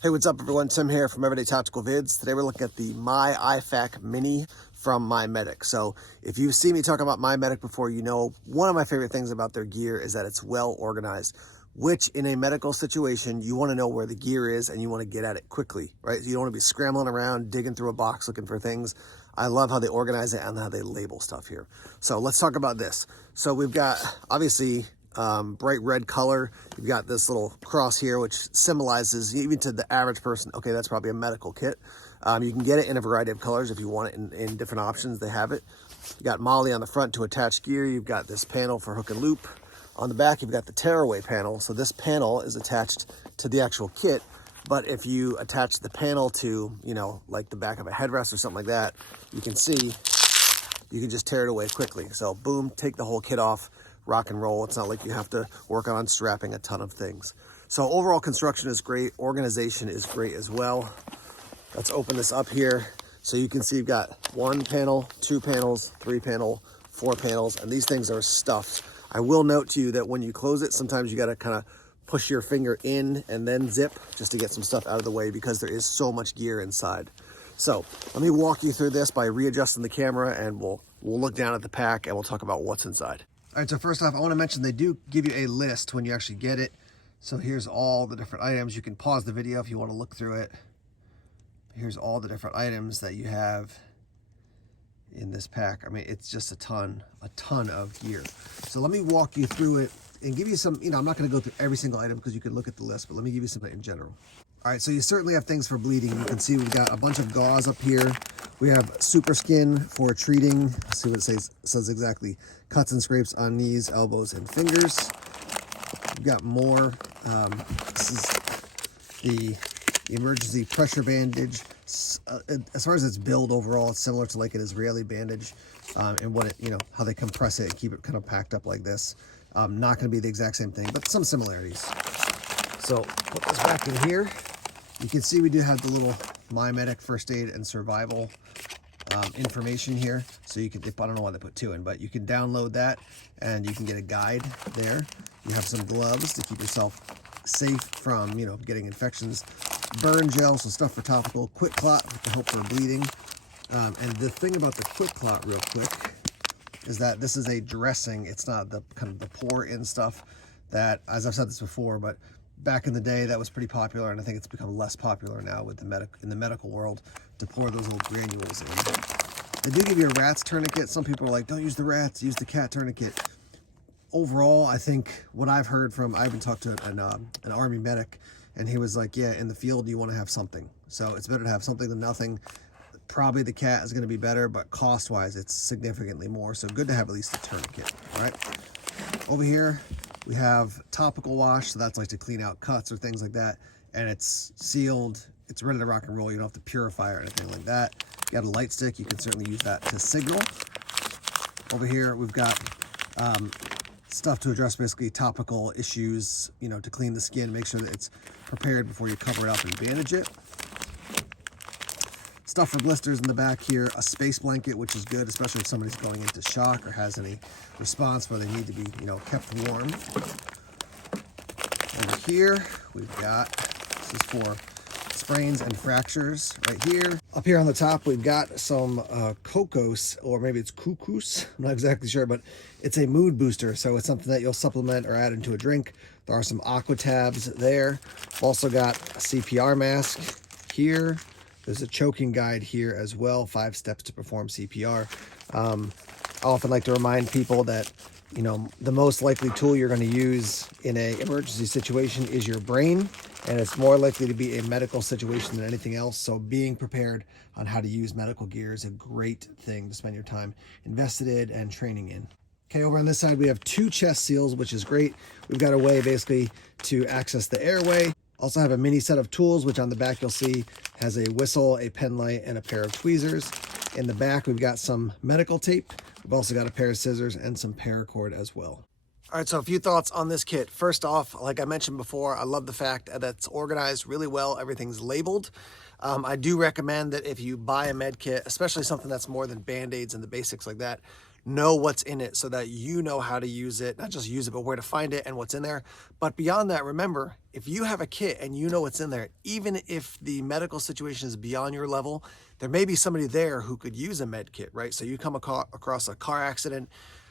Hey, what's up everyone? Tim here from Everyday Tactical Vids. Today we're looking at the My IFAK Mini from My Medic. So if you've seen me talk about My Medic before, you know one of my favorite things about their gear is that it's well organized, which in a medical situation, you want to know where the gear is and you want to get at it quickly, right? So you don't want to be scrambling around, digging through a box looking for things. I love how they organize it and how they label stuff here. So let's talk about this. So we've got, obviously, bright red color. You've got this little cross here, which symbolizes, even to the average person, okay, that's probably a medical kit. You can get it in a variety of colors if you want it in different options. They have it. You got Molly on the front to attach gear. You've got this panel for hook and loop. On the back, you've got the tearaway panel. So this panel is attached to the actual kit. But if you attach the panel to, you know, like the back of a headrest or something like that, you can see you can just tear it away quickly. So boom, take the whole kit off, rock and roll. It's not like you have to work on unstrapping a ton of things. So overall construction is great. Organization is great as well. Let's open this up here. So you can see you've got 1 panel, 2 panels, 3 panel, 4 panels, and these things are stuffed. I will note to you that when you close it, sometimes you got to kind of push your finger in and then zip just to get some stuff out of the way because there is so much gear inside. So let me walk you through this by readjusting the camera, and we'll look down at the pack and we'll talk about what's inside. All right, so first off, I want to mention they do give you a list when you actually get it. So here's all the different items. You can pause the video if you want to look through it. Here's all the different items that you have in this pack. I mean, it's just a ton of gear. So let me walk you through it and give you some, I'm not going to go through every single item because you can look at the list, but let me give you some in general. All right, so you certainly have things for bleeding. You can see we've got a bunch of gauze up here. We have super skin for treating. Let's see what it says exactly. Cuts and scrapes on knees, elbows, and fingers. We've got more. This is the emergency pressure bandage. As far as its build overall, it's similar to like an Israeli bandage, and what it, how they compress it and keep it kind of packed up like this. Not going to be the exact same thing, but some similarities. So put this back in here. You can see we do have the little My Medic first aid and survival information here. So you can, I don't know why they put 2 in, but you can download that and you can get a guide there. You have some gloves to keep yourself safe from, getting infections. Burn gel, so stuff for topical. Quick clot to help for bleeding. And the thing about the quick clot real quick is that this is a dressing. It's not the kind of the pour in stuff that, as I've said this before, but back in the day that was pretty popular, and I think it's become less popular now with in the medical world to pour those little granules in. They do give you a rat's tourniquet. Some people are like, don't use the rats, use the cat tourniquet. Overall, I think what I've heard from, I even talked to an army medic, and he was like, yeah, in the field you want to have something. So it's better to have something than nothing. Probably the cat is going to be better, but cost-wise, it's significantly more. So good to have at least a tourniquet. All right. Over here, we have topical wash. So that's like to clean out cuts or things like that. And it's sealed. It's ready to rock and roll. You don't have to purify or anything like that. You got a light stick. You can certainly use that to signal. Over here, we've got stuff to address basically topical issues, to clean the skin, make sure that it's prepared before you cover it up and bandage it. Stuff for blisters in the back here, a space blanket, which is good, especially if somebody's going into shock or has any response where they need to be, kept warm. Over here, we've got, this is for sprains and fractures right here. Up here on the top, we've got some Cocos, or maybe it's Cucus, I'm not exactly sure, but it's a mood booster, so it's something that you'll supplement or add into a drink. There are some aqua tabs there. Also got a CPR mask here. There's a choking guide here as well, 5 steps to perform CPR. I often like to remind people that, the most likely tool you're going to use in an emergency situation is your brain, and it's more likely to be a medical situation than anything else. So being prepared on how to use medical gear is a great thing to spend your time invested in and training in. Okay, over on this side, we have 2 chest seals, which is great. We've got a way basically to access the airway. Also have a mini set of tools, which on the back you'll see has a whistle, a pen light, and a pair of tweezers. In the back, we've got some medical tape. We've also got a pair of scissors and some paracord as well. All right, so a few thoughts on this kit. First off, like I mentioned before, I love the fact that it's organized really well. Everything's labeled. I do recommend that if you buy a med kit, especially something that's more than Band-Aids and the basics like that, know what's in it so that you know how to use it, not just use it, but where to find it and what's in there. But beyond that, remember, if you have a kit and you know what's in there, even if the medical situation is beyond your level, there may be somebody there who could use a med kit, right? So you come across a car accident,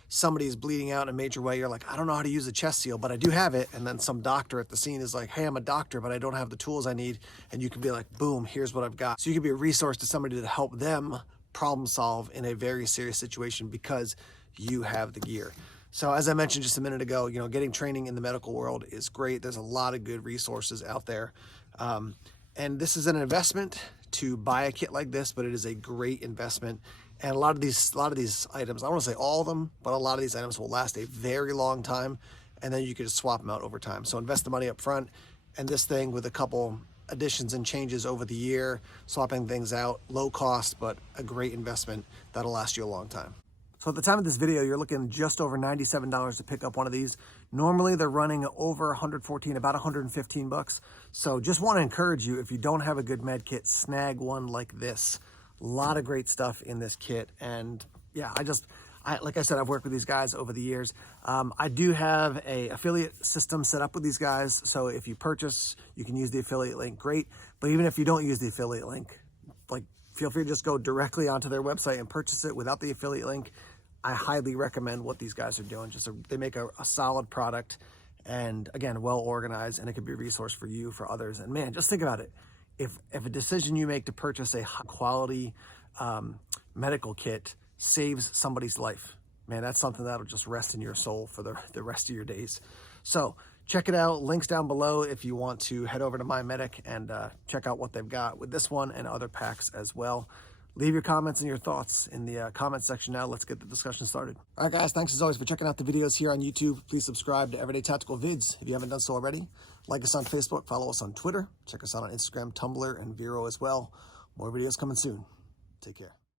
somebody's bleeding out in a major way, you're like, I don't know how to use a chest seal, but I do have it. And then some doctor at the scene is like, hey, I'm a doctor, but I don't have the tools I need. And you can be like, boom, here's what I've got. So you can be a resource to somebody to help them problem solve in a very serious situation because you have the gear. So as I mentioned just a minute ago, you know, getting training in the medical world is great. There's a lot of good resources out there. And this is an investment to buy a kit like this, but it is a great investment. And a lot of these items, I want to say all of them, but a lot of these items will last a very long time, and then you can just swap them out over time. So invest the money up front, and this thing with a couple additions and changes over the year, swapping things out, low cost, but a great investment that'll last you a long time. So at the time of this video, you're looking just over $97 to pick up one of these. Normally they're running over 114, about 115 bucks. So just want to encourage you, if you don't have a good med kit, snag one like this. A lot of great stuff in this kit. And yeah, like I said, I've worked with these guys over the years. I do have a affiliate system set up with these guys. So if you purchase, you can use the affiliate link, great. But even if you don't use the affiliate link, like, feel free to just go directly onto their website and purchase it without the affiliate link. I highly recommend what these guys are doing. They make a solid product, and again, well organized, and it could be a resource for you, for others. And man, just think about it. If a decision you make to purchase a high quality medical kit saves somebody's life, man, that's something that'll just rest in your soul for the rest of your days. So check it out. Links down below if you want to head over to MyMedic and check out what they've got with this one and other packs as well. Leave your comments and your thoughts in the comment section now. Let's get the discussion started. All right, guys, thanks as always for checking out the videos here on YouTube. Please subscribe to Everyday Tactical Vids if you haven't done so already. Like us on Facebook, follow us on Twitter, check us out on Instagram, Tumblr, and Vero as well. More videos coming soon. Take care.